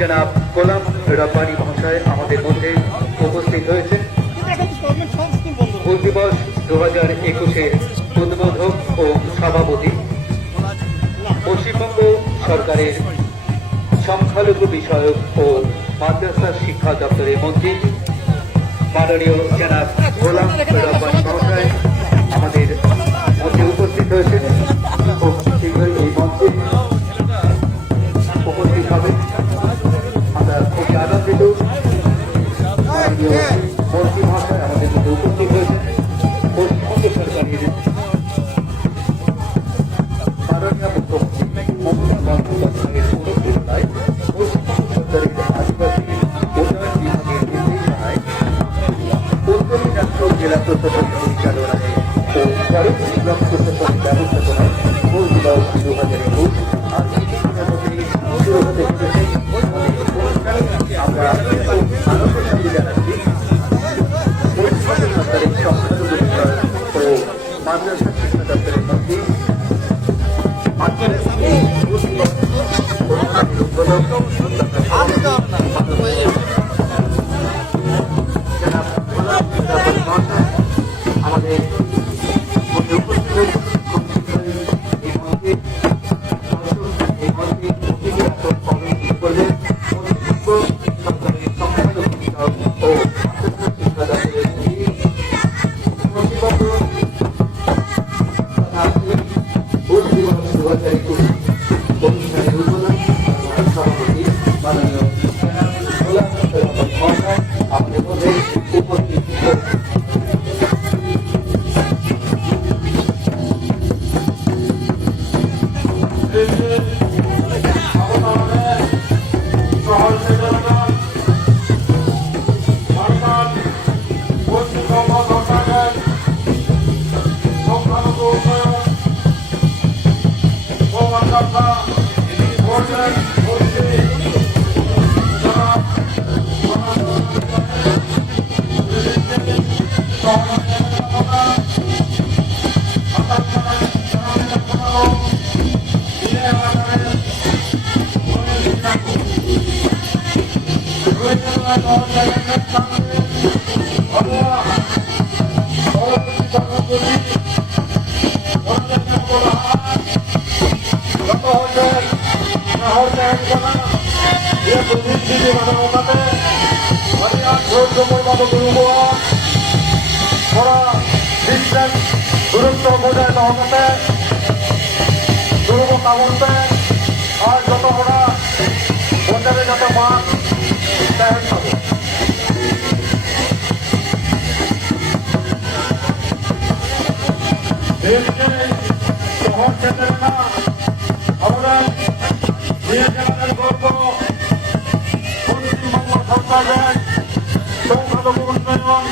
জনাব গোলাম রব্বানী মহাশয় আমাদের মধ্যে উপস্থিত হয়েছেন। হুল দিবস 2021-এর উদ্বোধক ও সভাপতি, পশ্চিমবঙ্গ সরকারের সংখ্যালঘু বিষয়ক ও মাদ্রাসা শিক্ষা দপ্তরের মন্ত্রী মাননীয় জনাব গোলাম রব্বানী মহাশয় আমাদের মধ্যে উপস্থিত হয়েছেন। খুব শীঘ্রই এই মঞ্চে উপস্থিত হবে। আমরা খুব আনন্দিত মাননীয় মন্ত্রী মহাশয় আমাদের মধ্যে উপস্থিত হয়েছেন। পশ্চিমবঙ্গ সরকারের মাননীয় মুখ্যমন্ত্রী মমতা বন্দ্যোপাধ্যায়ের অনুপ্রেরণায় পশ্চিমবঙ্গ সরকারের আদিবাসী উন্নয়ন বিভাগের নির্দেশনায় উত্তর দিনাজপুর জেলা প্রশাসন পরিচালনায় ও ভারত ব্লক প্রশাসন ব্যবস্থাপনায় হুল দিবস 2021 আর কিছুদিনের মধ্যেই শুরু হতে চলেছে। আমরা আনন্দের সঙ্গে জানাচ্ছি পশ্চিমবঙ্গ সরকারের সংখ্যালঘু বিষয় ও মাদ্রাসা শিক্ষা দপ্তরের মন্ত্রী আমাদের মধ্যে উপস্থিত হয়েছে। খুব শীঘ্রই এই মঞ্চে করবেন পশ্চিমবঙ্গ সরকারের সংখ্যালঘু বিষয় ও মাদ্রাসা শিক্ষা দপ্তরের মন্ত্রী পশ্চিমবঙ্গ হুল দিবস 2021 অনুষ্ঠানের উদ্বোধন সভাপতি মাননীয় গোলাম রব্বানী মহাশয় আমাদের মধ্যে উপস্থিত হয়েছে। দূরত্ব বজায় নহতে দুর্গ কামড়তে আর যত বড় বজারে যত মাছ দেখেন পাবো। দেশকে শহর ক্ষেত্রে না আমরা জেলার গর্ব পশ্চিমবঙ্গ সরকারের সংখ্যালঘু উন্নয়ন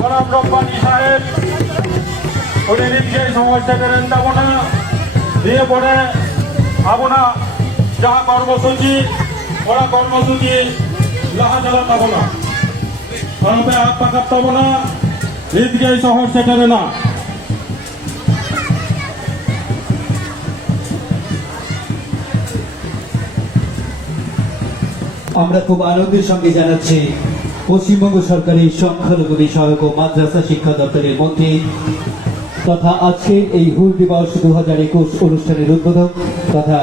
গোলাম রব্বানী সাহেব উনি নিজকে সমাজ থেকে যাব না দিয়ে পড়ে আবনা যা কর্মসূচি ওরা কর্মসূচি লাহা চালাতাব না ভারতে হাত পাকাতাব না নিজকে শহর সেটারে না। আমরা খুব আনন্দের সঙ্গে জানাচ্ছি পশ্চিমবঙ্গ সরকারের সংখ্যালঘু বিষয়ক ও মাদ্রাসা শিক্ষা দপ্তরের মন্ত্রী তথা আজকে এই হুল দিবস 2021 অনুষ্ঠানের উদ্বোধক তথা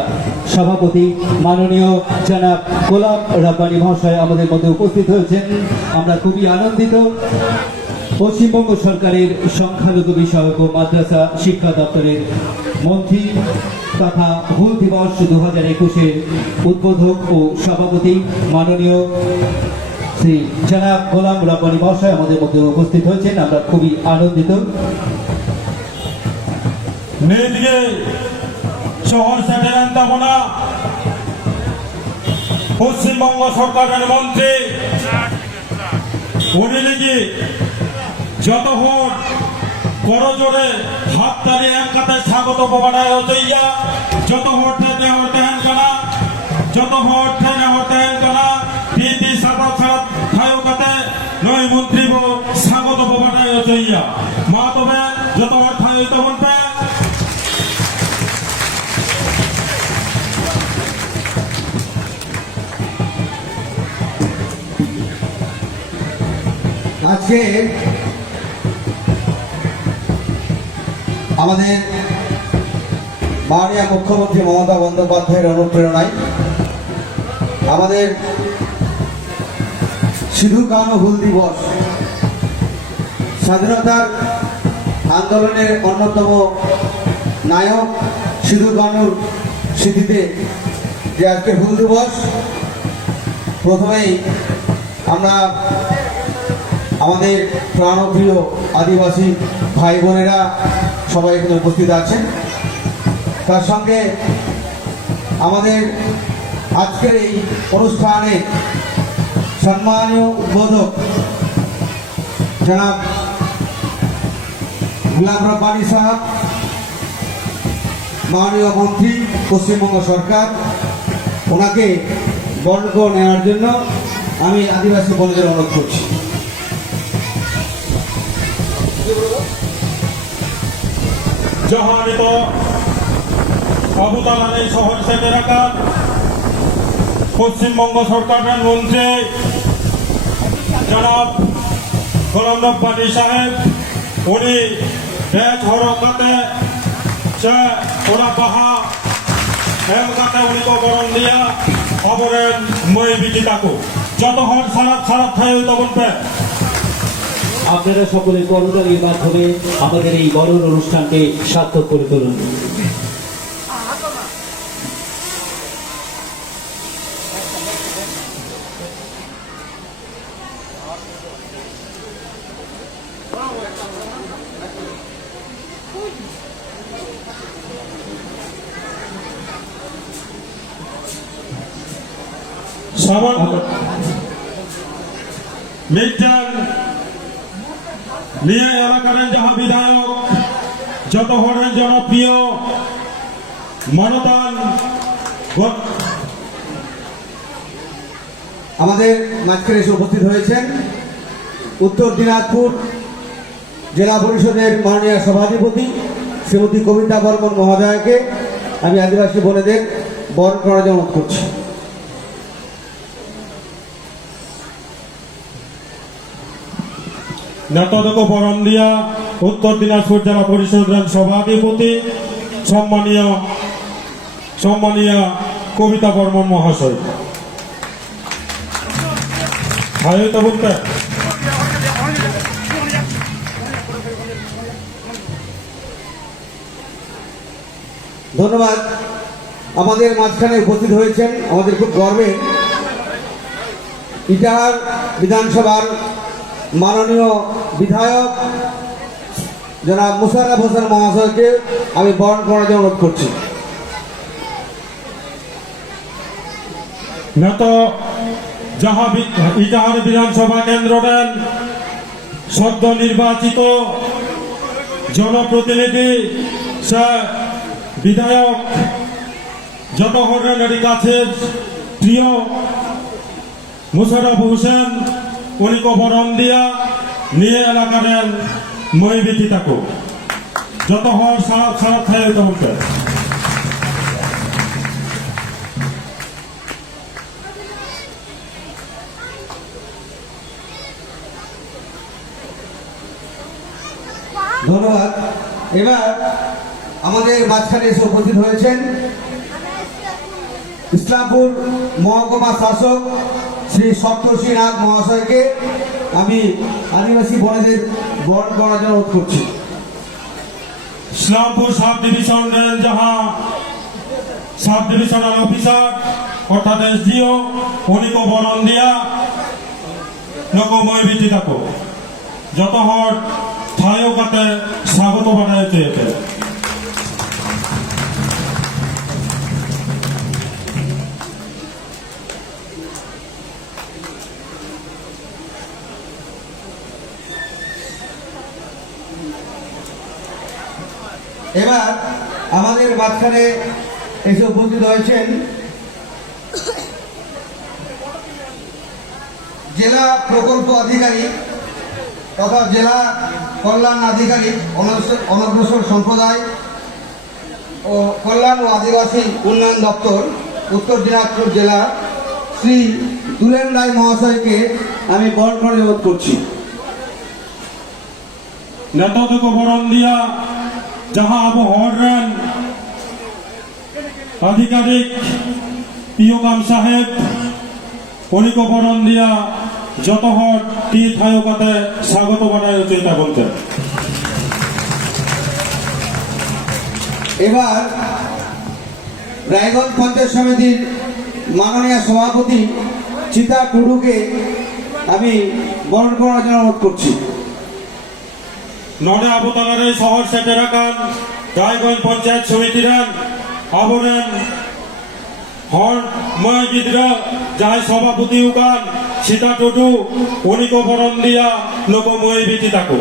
সভাপতি মাননীয় জনাব গোলাম রব্বানী মহাশয় আমাদের মধ্যে উপস্থিত হয়েছেন। আমরা খুবই আনন্দিত পশ্চিমবঙ্গ সরকারের সংখ্যালঘু বিষয়ক ও মাদ্রাসা শিক্ষা দপ্তরের মন্ত্রী তথা হুল দিবস 2021-এর উদ্বোধক ও সভাপতি মাননীয় শ্রী জনাব গোলাম রব্বানী মহাশয় আমাদের মধ্যে উপস্থিত হয়েছেন। আমরা খুবই আনন্দিত। নিজকে শহর সেটেল আনতাম না পশ্চিমবঙ্গ সরকারের মন্ত্রী উনি নাকি যত ভোট করজোরে হাত তালি এক কাতায় স্বাগত বাড়ায় হইয়া যত ভোট ঠেতে হতে হেন কানা যত ভোট ঠেনে হতে হেন কানা তিন সাত সাত খায় কাতে নয় মন্ত্রী স্বাগত বাড়ায় হইয়া মা তবে যত ভোট খায় হইতে বলবে আজকে আমাদের মাননীয় মুখ্যমন্ত্রী মমতা বন্দ্যোপাধ্যায়ের অনুপ্রেরণায় আমাদের সিধু কানু হুল দিবস স্বাধীনতার আন্দোলনের অন্যতম নায়ক সিধু কানুর স্মৃতিতে যে আজকে হুল দিবস, প্রথমেই আমরা আমাদের প্রাণপ্রিয় আদিবাসী ভাই বোনেরা সবাই এখানে উপস্থিত আছেন। তার সঙ্গে আমাদের আজকের এই অনুষ্ঠানে সম্মানীয় উদ্বোধক জনাব গুলাম রব্বানী সাহেব, মাননীয় মন্ত্রী পশ্চিমবঙ্গ সরকার, ওনাকে বর্ণ নেওয়ার জন্য আমি আদিবাসী বন্ধুদের অনুরোধ করছি। জহানিত আবুতালানি শহর সেট এলাকার পশ্চিমবঙ্গ সরকারের মন্ত্রী জনাব গোলাম রব্বানী সাহেব, উনি বেশ হরকাতে সে ওরা বাহা এলাকাতে উনি তো বরণ দিয়া খবরের মই বিটি তাকু যত হর খারাপ খারাপ খাই তখন পেয়ে আপনারা সকলে করতালির মাধ্যমে আমাদের এই বরণ অনুষ্ঠানকে সার্থক করে তুলুন। সামান্য মিটান নিয়ে এলাকার যাহা বিধায়ক যত হরের জনপ্রিয় মনতান আমাদের মাঝখানে এসে উপস্থিত হয়েছেন উত্তর দিনাজপুর জেলা পরিষদের মাননীয় সভাধিপতি শ্রীমতী কবিতা বর্মন মহোদয়কে আমি আদিবাসী বোনেদের বরণ করার জন্য অনুরোধ করছি। নেতদক বরণ দিয়া উত্তর দিনাজপুর জেলা পরিষদের সভাধিপতি সম্মানীয় কবিতা বর্মন মহাশয় হায়তো বলতে ধন্যবাদ। আমাদের মাঝখানে উপস্থিত হয়েছেন আমাদের খুব গর্বের ইটাহার বিধানসভার মাননীয় বিধায়ক জনাব মুশাররফ হোসেন মহাশয়কে আমি বরণ করার জন্য অনুরোধ করছি। নেত যাহা ইটাহার বিধানসভা কেন্দ্রের সদ্য নির্বাচিত জনপ্রতিনিধি সে বিধায়ক যত হরের কাছের প্রিয় মুশাররফ হোসেন উনিকে বরণ দিয়া নিয়ে এলাকার মই বেটি থাকো যত হর সারা সারা খাই তোমাকে ধন্যবাদ। এবার আমাদের মাঝখানে এসে উপস্থিত হয়েছেন ইসলামপুর মহকুমা শাসক শ্রী সপ্তর্ষিনাথ মহাশয়কে আমি আদিবাসী বনেদের বরণ করার জন্য অনুরোধ করছি। ইসলামপুর সাব ডিভিশনের যাহা সাব ডিভিশনাল অফিসার অর্থাৎ এসডিও উনিকে বরণ দিয়া নকময় বিটি থাকো যত হর ঠায়ও কাতে স্বাগত বানায় চেয়েছে। এবার আমাদের মাঝখানে এসে উপস্থিত হয়েছেন জেলা প্রকল্প আধিকারিক তথা জেলা কল্যাণ আধিকারিক অনগ্রসর সম্প্রদায় ও কল্যাণ ও আদিবাসী উন্নয়ন দপ্তর উত্তর দিনাজপুর জেলা শ্রী দুলেন রায় মহাশয়কে আমি বরণ করে অনুরোধ করছি। नेता को बरन दिया जहां आबो हररेन आधिकारिक पियोगाम साहेब उन्हीं को बरन दिया যত হট টি থায়কাতে স্বাগত বানায় চিন্তা করতে। এবার রায়গঞ্জ পঞ্চায়েত সমিতির মাননীয় সভাপতি চিতা টুডুকে আমি বরণ করার জন্য অনুরোধ করছি। নডে আবুতলারে শহর সেটে রাখান রায়গঞ্জ পঞ্চায়েত সমিতির আবরেন হর ময় গিদ্রা যাই সভাপতি উকান সীতা টুডু উনিকো বরণ দিয়া লোকময় বিতি তাকো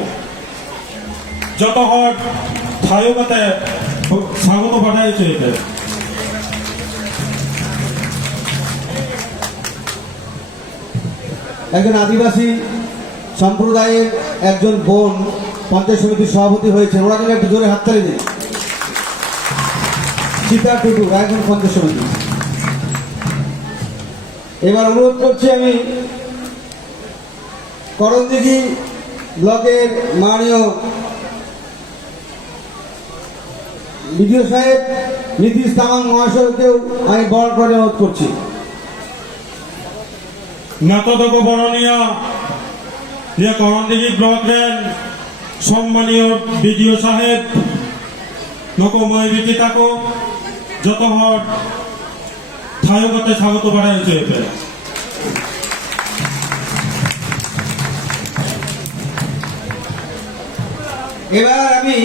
যত হট থায়কাতে স্বাগত বানায় চিন্তা। একজন আদিবাসী সম্প্রদায়ের একজন বোন পঞ্চায়েত সমিতির সভাপতি হয়েছেন, ওরা যেন একটু জোরে হাততালি দিন। চিতা টুডু, রায়গঞ্জ পঞ্চায়েত সমিতি। এবার অনুরোধ করছি আমি করণদিঘি ব্লকের মাননীয় বিডিও সাহেব নীতিশ তামাং মহাশয়কেও আমি বরণ করে অনুরোধ করছি। নেতদক বরণীয় যে করণদিঘি ব্লক রেন সম্মানীয় বিডিও সাহেব লোকময় বিতি তাকো যত হট থায়কাতে স্বাগত বানায় চিন্তা। এবার আমি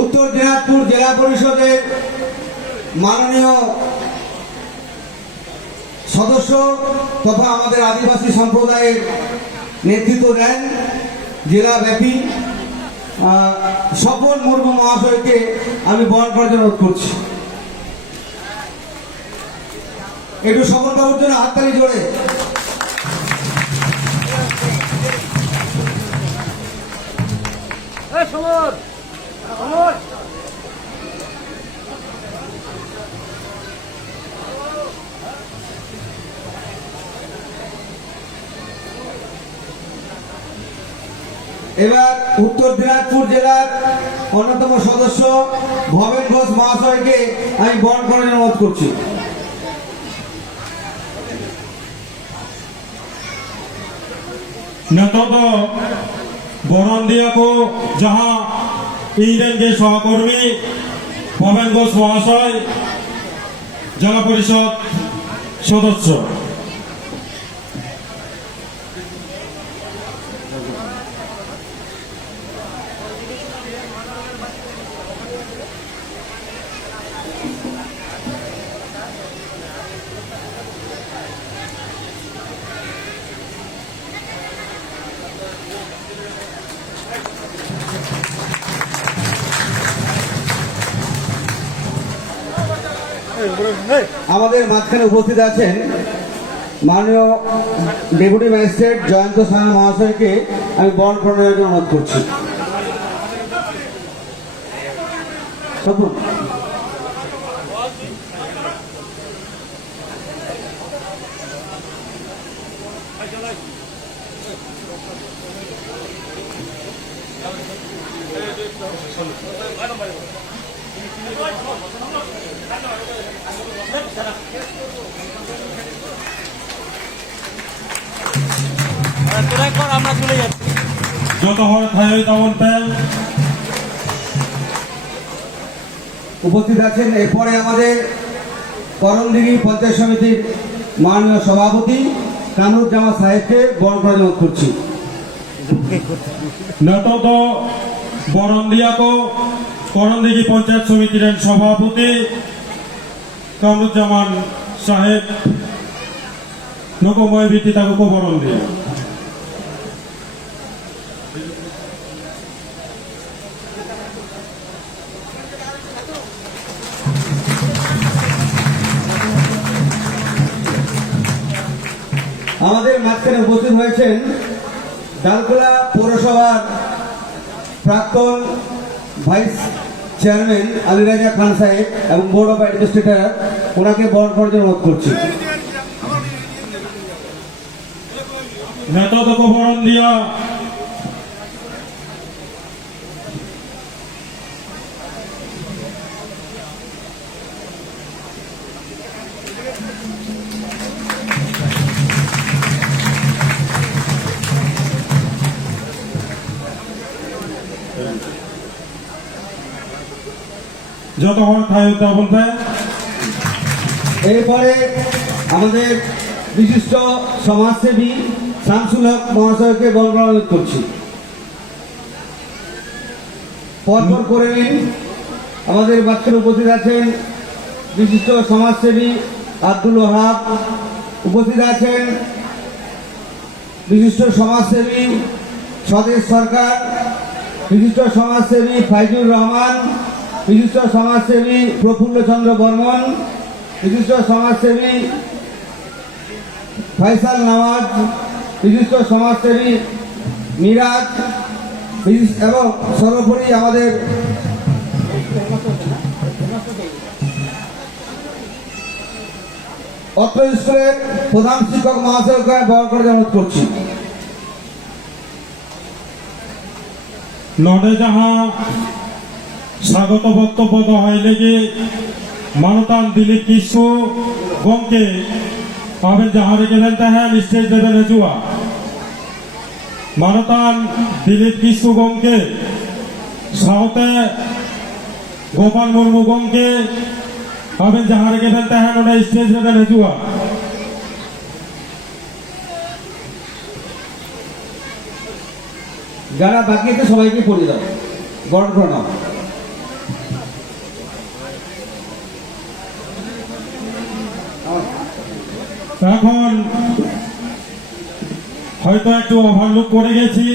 উত্তর দিনাজপুর জেলা পরিষদের মাননীয় সদস্য তথা আমাদের আদিবাসী সম্প্রদায়ের নেতৃত্ব দেন জেলাব্যাপী স্বপন মুর্মু মহাশয়কে আমি বরণ করার জন্য অনুরোধ করছি। একটু স্বপন বাবুর জন্য হাততালি জোরে। এবার উত্তর দিনাজপুর জেলার অন্যতম সদস্য ভবেন ঘোষ মহাশয়কে আমি বরণ করার অনুরোধ করছি। নেতদ বরণ দিয়া को जहां इंडियन के सहकर्मी भवेन घोष महाशय जिला परिषद सदस्य। আমাদের মাঝখানে উপস্থিত আছেন মাননীয় ডেপুটি ম্যাজিস্ট্রেট জয়ন্ত সাহা মহাশয়কে আমি বরণ করার জন্য অনুরোধ করছি। যত হর থায় তেমন পেল উপস্থিত আছেন। এরপরে আমাদের করণদিঘি পঞ্চায়েত সমিতির মাননীয় সভাপতি কামরুজ্জামান সাহেবকে বরণ করার অনুরোধ করছি। নেতদ বরণ দিয়া को করণদিঘি পঞ্চায়েত সমিতির সভাপতি কামরুজ্জামান সাহেব লোকময় বিতি তাকে বরণ দিয়া। আমাদের মাঝখানে উপস্থিত হয়েছেন ডালখোলা পৌরসভার প্রাক্তন ভাইস চেয়ারম্যান আলী রাজা খান সাহেব এবং বোর্ড অফ অ্যাডমিনিস্ট্রেটর, ওনাকে বরণ করার জন্য অনুরোধ করছি। নেতদক বরণ দিয়া যত হর থায় তা বলবে। এরপরে আমাদের বিশিষ্ট সমাজসেবী শামসুল হক মহাশয়কে বরণ অনুরোধ করছি। পরপর করে নিন। আমাদের মাঝখানে উপস্থিত আছেন বিশিষ্ট সমাজসেবী আব্দুল ওহাব, উপস্থিত আছেন বিশিষ্ট সমাজসেবী স্বদেশ সরকার, বিশিষ্ট সমাজসেবী ফাইজুর রহমান, বিশিষ্ট সমাজসেবী প্রফুল্লচন্দ্র বর্মন, বিশিষ্ট সমাজসেবী ফয়সাল নওয়াজ, বিশিষ্ট সমাজসেবী মিরাজ এবং সর্বোপরি আমাদের অত্র স্কুলের প্রধান শিক্ষক মহাশয়কে বরণ করে অনুরোধ করছি। লড়ে যাহা স্বাগত বক্তব্য হয় লেগে মানতান দিলীপ কিশু গমকে আবেন যাহা রেখে দেন তাহেন স্টেজ দেবেন জুয়া মানতান দিলীপ কিশু গমকে সাথে গোপাল মুর্মু গমকে আবেন যাহা রেখে দেন তাহেন ওটা স্টেজ দেবেন জুয়া। যারা বাকি আছে সবাইকে পড়ে দাও, বরণ করে নাও। এখন হয়তো একটু ওভারলুক করে গেছি,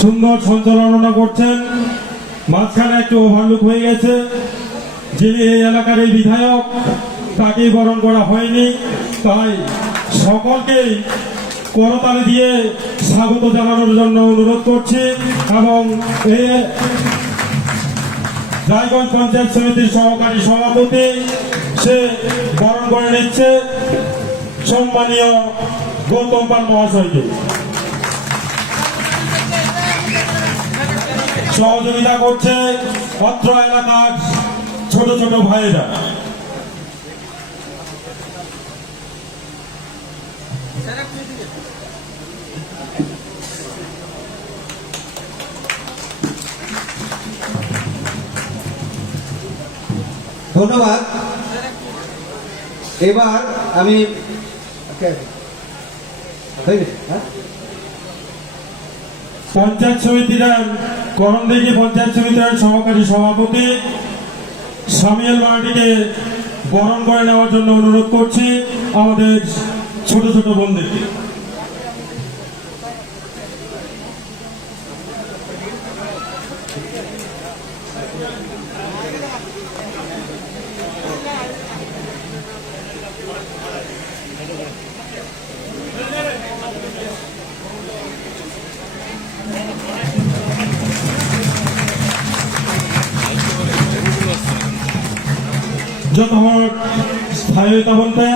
সুন্দর সঞ্চালনা করছেন, মাঝখানে একটু ওভারলুক হয়ে গেছে। যিনি এই এলাকার এই বিধায়ক তাকেই বরণ করা হয়নি, তাই সকলকেই করতালি দিয়ে স্বাগত জানানোর জন্য অনুরোধ করছি এবং এই রায়গঞ্জ পঞ্চায়েত সমিতির সহকারী সভাপতি সে বরণ করে নিচ্ছে সম্মানীয় গৌতম পাল মহাশয়কে। সহযোগিতা করছে অত্র এলাকার ছোট ছোট ভাইয়েরা। ধন্যবাদ। এবার আমি পঞ্চায়েত সমিতির করণদিঘি পঞ্চায়েত সমিতির সহকারী সভাপতি সামিয়াল মার্ডিকে বরণ করে নেওয়ার জন্য অনুরোধ করছি আমাদের ছোট ছোট বোনদেরকে। যত স্থায়িতা বলতে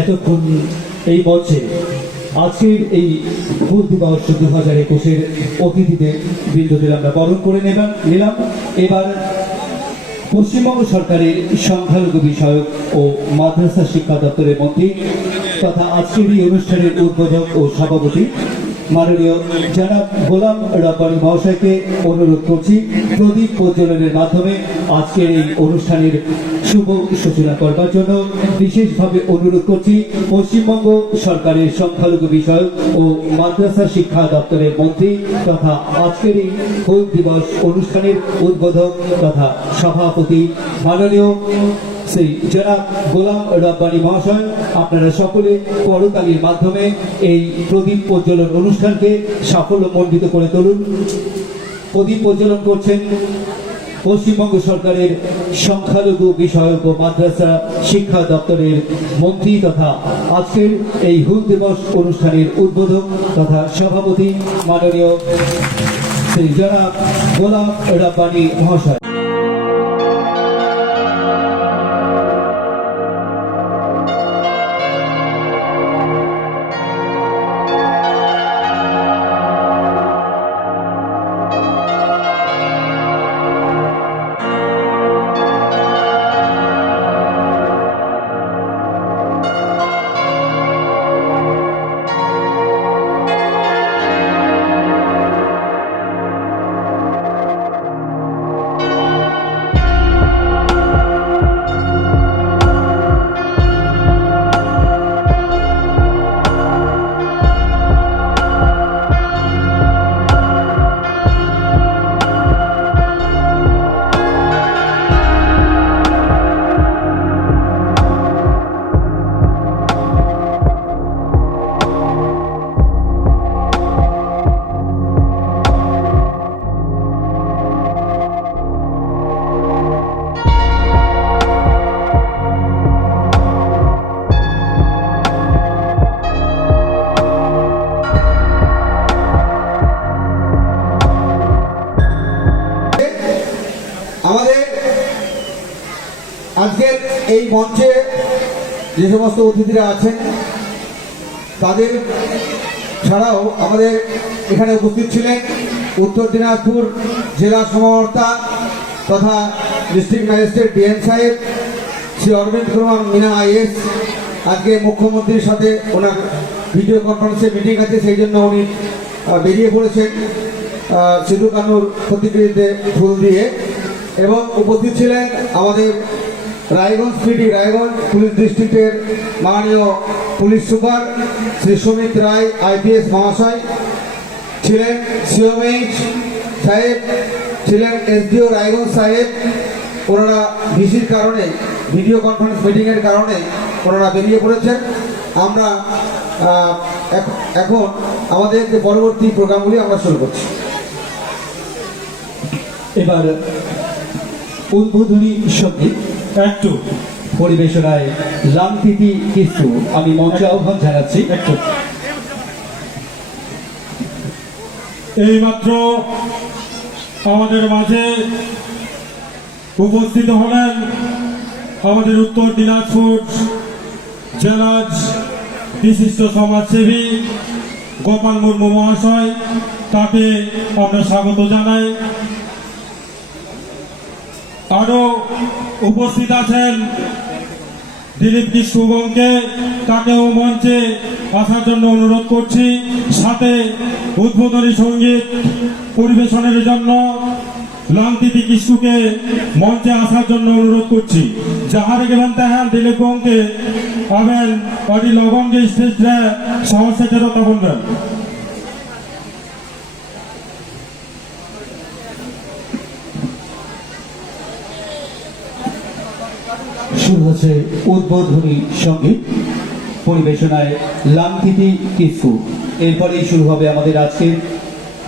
এতক্ষণ এই মঞ্চে আজকের এই ভোট দিবস 2021-এর অতিথিদের বৃন্দদের আমরা বরণ করে নিলাম। এবার পশ্চিমবঙ্গ সরকারের সংখ্যালঘু বিষয়ক ও মাদ্রাসা শিক্ষা দপ্তরের মন্ত্রী তথা আজকের এই অনুষ্ঠানের উদ্বোধক ও সভাপতি মাননীয় জনাব গোলাম রব্বানী মহাশয়কে অনুরোধ করছি প্রদীপ প্রজ্বলনের মাধ্যমে আজকের এই অনুষ্ঠানের শুভ সূচনা করবার জন্য। বিশেষভাবে অনুরোধ করছি পশ্চিমবঙ্গ সরকারের সংখ্যালঘু বিষয়ক ও মাদ্রাসা শিক্ষা দপ্তরের মন্ত্রী তথা আজকের এই ভোট দিবস অনুষ্ঠানের উদ্বোধক তথা সভাপতি মাননীয় শ্রী জনাব গোলাম রব্বানী মহাশয়, আপনারা সকলে করতালির মাধ্যমে এই প্রদীপ প্রজ্বলন অনুষ্ঠানকে সাফল্যমণ্ডিত করে তুলুন। প্রদীপ প্রজ্বলন করছেন পশ্চিমবঙ্গ সরকারের সংখ্যালঘু বিষয়ক ও মাদ্রাসা শিক্ষা দপ্তরের মন্ত্রী তথা আজকের এই হুল দিবস অনুষ্ঠানের উদ্বোধক তথা সভাপতি মাননীয় শ্রী জনাব গোলাম রব্বানী মহাশয়। আজকের এই মঞ্চে যে সমস্ত অতিথিরা আছেন তাদের ছাড়াও আমাদের এখানে উপস্থিত ছিলেন উত্তর দিনাজপুর জেলা সমাহর্তা তথা ডিস্ট্রিক্ট ম্যাজিস্ট্রেট ডিএম সাহেব শ্রী অরবিন্দ কুমার মিনা আইএস। আজকে মুখ্যমন্ত্রীর সাথে ওনার ভিডিও কনফারেন্সে মিটিং আছে, সেই জন্য উনি বেরিয়ে পড়েছেন সিধু কানুর প্রতিকৃতিতে ফুল দিয়ে। এবং উপস্থিত ছিলেন আমাদের রায়গঞ্জ পুলিশ ডিস্ট্রিক্টের মাননীয় পুলিশ সুপার শ্রী সুমিত রায় আইপিএস মহাশয়, ছিলেন সিওমএইচ সাহেব, ছিলেন এসডিও রায়গঞ্জ সাহেব। ওনারা ভিসির কারণে ভিডিও কনফারেন্স মিটিংয়ের কারণে ওনারা বেরিয়ে পড়েছেন। আমরা এখন আমাদের যে পরবর্তী প্রোগ্রামগুলি আমরা শুরু করছি। এবার উদ্বোধনী সঙ্গীত একটু পরিবেশনায় লামতিতি কিছু আমি মঞ্চে আহ্বান জানাচ্ছি। একটু এইমাত্র আমাদের মাঝে উপস্থিত হলেন আমাদের উত্তর দিনাজপুর জেলার বিশিষ্ট সমাজসেবী গোপাল মুর্মু মহাশয়, তাকে আমরা স্বাগত জানাই। আরো উপস্থিত আছেন দিলীপ কৃষ্ণগণকে, তাকেও মঞ্চে আসার জন্য অনুরোধ করছি। সাথে উদ্বোধনী সঙ্গীত পরিবেশনের জন্য লাংতিতি কিস্তুকে মঞ্চে আসার জন্য অনুরোধ করছি। যাহারে গেলেন তাহার দিলীপ গণকে আবেন অডি লগনকে স্টেজে সমস্যাটা বলবেন। শুরু হচ্ছে উদ্বোধনী সঙ্গীত পরিবেশনায় লামতিতি কিছু। এরপরেই শুরু হবে আমাদের আজকের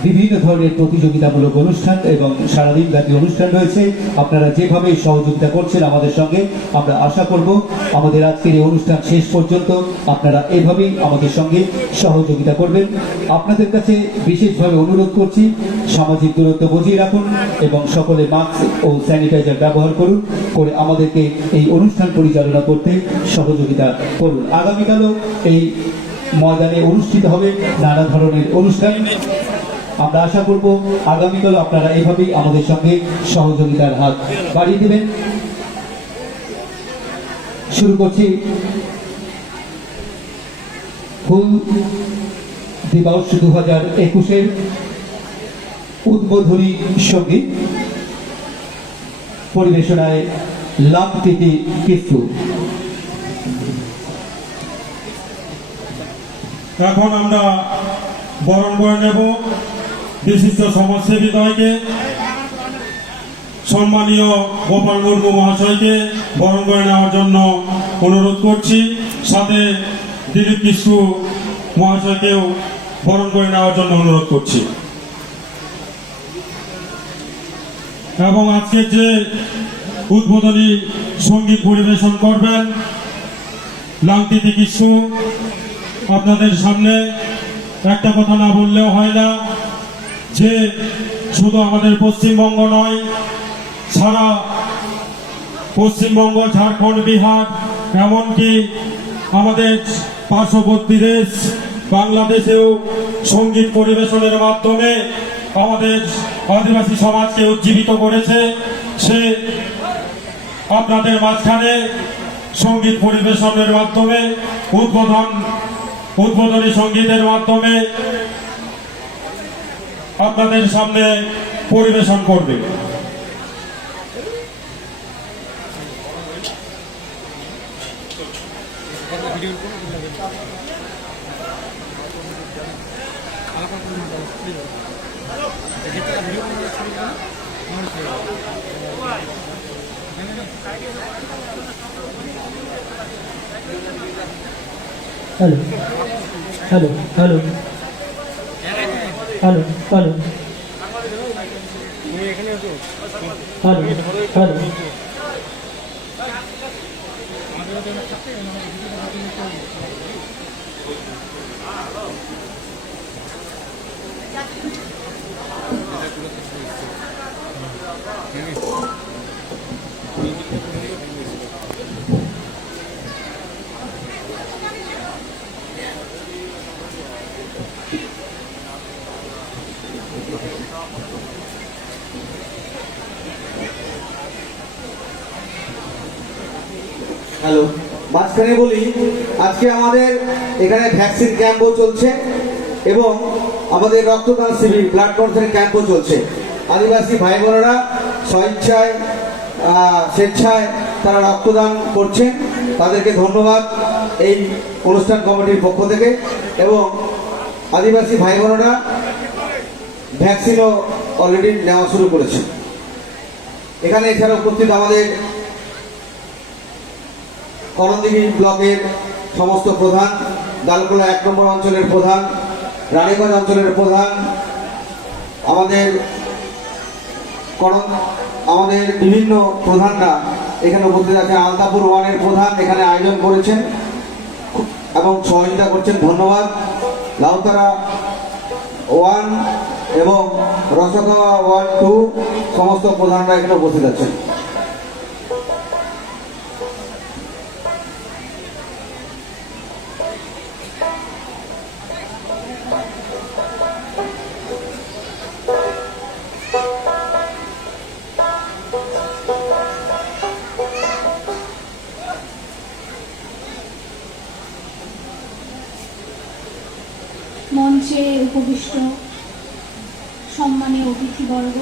বিভিন্ন ধরনের প্রতিযোগিতামূলক অনুষ্ঠান এবং সারাদিন ব্যাপী অনুষ্ঠান রয়েছে। আপনারা যেভাবে সহযোগিতা করছেন আমাদের সঙ্গে, আমরা আশা করব আমাদের আজকের এই অনুষ্ঠান শেষ পর্যন্ত আপনারা এভাবেই আমাদের সঙ্গে সহযোগিতা করবেন। আপনাদের কাছে বিশেষভাবে অনুরোধ করছি, সামাজিক দূরত্ব বজিয়ে রাখুন এবং সকলে মাস্ক ও স্যানিটাইজার ব্যবহার করুন, করে আমাদেরকে এই অনুষ্ঠান পরিচালনা করতে সহযোগিতা করুন। আগামীকালও এই ময়দানে অনুষ্ঠিত হবে নানা ধরনের অনুষ্ঠান। আমরা আশা করব আগামীকাল আপনারা এভাবেই আমাদের সঙ্গে সহযোগিতার হাত বাড়িয়ে দেবেন। শুরু করছি হুল দিবস 2021-এর উদ্বোধনী সঙ্গীত পরিবেশনায় লামতিতি কিছু। এখন আমরা বরণ করে নেব বিশিষ্ট সমাজসেবী দলকে। সম্মানীয় গোপাল মুর্মু মহাশয়কে বরণ করে নেওয়ার জন্য অনুরোধ করছি। সাথে দিলীপ কৃষ্ণ মহাশয়কেও বরণ করে নেওয়ার জন্য অনুরোধ করছি। এবং আজকের যে উদ্বোধনী সঙ্গীত পরিবেশন করবেন লাংতিতি কৃষ্ণ, আপনাদের সামনে একটা কথা না বললেও হয় না যে শুধু আমাদের পশ্চিমবঙ্গ নয়, সারা পশ্চিমবঙ্গ, ঝাড়খণ্ড, বিহার, এমনকি আমাদের পার্শ্ববর্তী দেশ বাংলাদেশেও সঙ্গীত পরিবেশনের মাধ্যমে আমাদের আদিবাসী সমাজকে উজ্জীবিত করেছে। সে আপনাদের মাঝখানে সঙ্গীত পরিবেশনের মাধ্যমে উদ্বোধনী সঙ্গীতের মাধ্যমে আপনাদের সামনে পরিবেশন করবে। Hello hello hello hello hello hello hello hello, মাঝখানে বলি আজকে আমাদের এখানে ভ্যাকসিন ক্যাম্পও চলছে এবং আমাদের রক্তদান শিবির ব্লাড ডোনেশন ক্যাম্পও চলছে। আদিবাসী ভাই বোনেরা স্বেচ্ছায় স্বেচ্ছায় তারা রক্তদান করছেন, তাদেরকে ধন্যবাদ এই অনুষ্ঠান কমিটির পক্ষ থেকে। এবং আদিবাসী ভাই বোনেরা ভ্যাকসিনও অলরেডি নেওয়া শুরু করেছে। এখানে এছাড়া উপস্থিত আমাদের করণদিঘি ব্লকের সমস্ত প্রধান, দালকোলা 1 নম্বর অঞ্চলের প্রধান, রানীগঞ্জ অঞ্চলের প্রধান, আমাদের বিভিন্ন প্রধানরা এখানে উপস্থিত আছে। আলতাপুর 1-এর প্রধান এখানে আয়োজন করেছেন এবং সহযোগিতা করছেন, ধন্যবাদ। লাউতারা 1 এবং রসগাওয়া 1-2 সমস্ত প্রধানরা এখানে উপস্থিত আছেন। মঞ্চে উপবিষ্ট সম্মানীয় অতিথিবর্গ,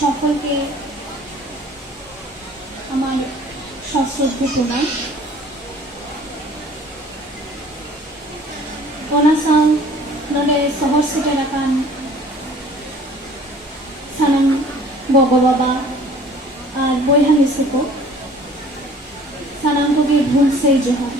সকলকে আমার সশ্রদ্ধ প্রণাম। ᱚᱱᱟᱥᱟᱶ ᱱᱚᱰᱮ ᱥᱚᱦᱚᱨ ᱥᱮᱴᱮᱨ ᱟᱠᱟᱱ ᱥᱟᱱᱟᱢ ᱜᱚᱜᱚ ᱵᱟᱵᱟ ᱟᱨ ᱵᱚᱭᱦᱟ ᱢᱤᱥᱨᱟ ᱠᱚ ᱥᱟᱱᱟᱢ ᱠᱚᱜᱮ ᱵᱷᱩᱞᱥᱮ ᱡᱚᱦᱟᱨ।